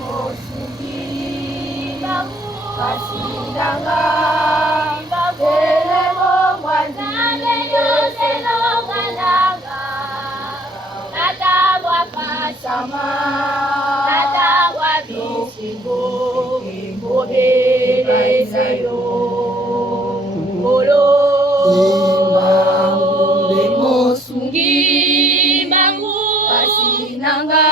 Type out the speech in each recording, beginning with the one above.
mosugi kasidanga elemo mwanzane yose longananga natagwa pasama natagwa bisingo embobelezeyo olo mosungi bangu kasinanga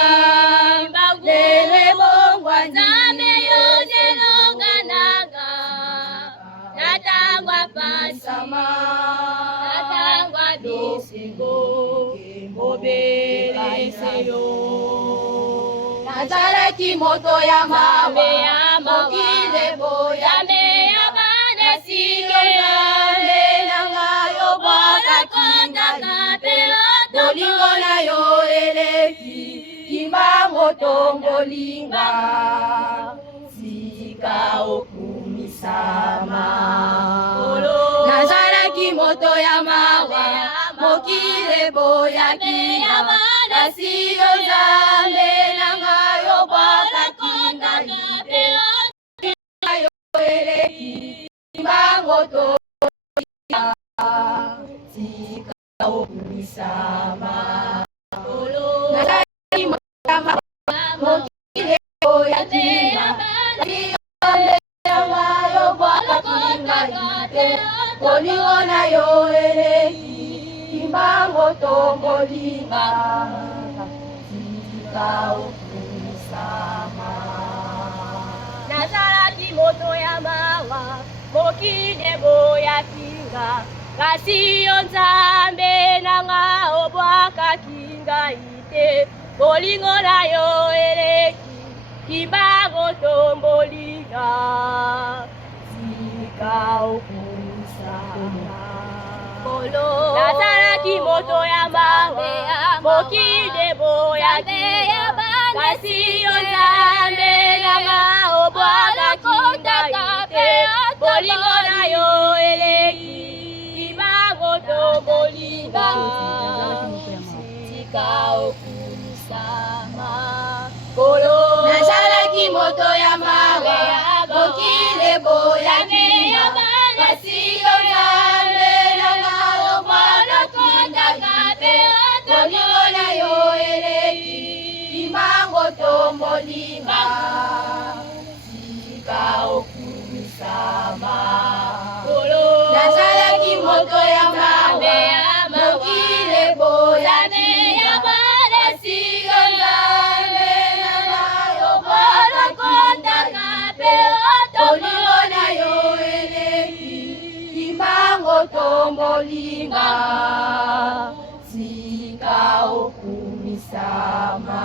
elemo mwanzane yose longananga natagwa pasama natagwa bisingo embobelezeyo nazalaki moto ya mabe ya mokile boya me ya bana sikela nanga yo bwana kondaka pe bolingo na yo eleki kimbango tombolinga sika okumisama nazalaki moto ya mawa mokile boya kina kasi yo nzambe nanga yo bwana kondaka pe yo eleki kimbango tombolinga sika okumisama nazalaki moto ya mawa mokile boya kina bolingo na yo eleki kimbango tombolinga sika okumisama nazalaki moto ya mawa mokile boya kinga kasi yo nzambe nanga obwaka kinga ite bolingo na yo eleki kimbango tombolinga sika okumisama nazalaki moto ya mawa mokile boya kinga kasi yo nzambe nanga obwaka kinga ite bolingo na yo eleki kimbango tombolinga sika okumisama nazalaki moto ya mawa mokile boya kinga kasi yo nzambe nanga obwaka kinga ite bolingo na yo eleki kimbango tombolinga sika okumisama nazalaki moto ya mawa mokile boya kinga kasi yo nzambe nanga obwaka kinga pe bolingo na yo eleki kimbango tombolinga sika okumisama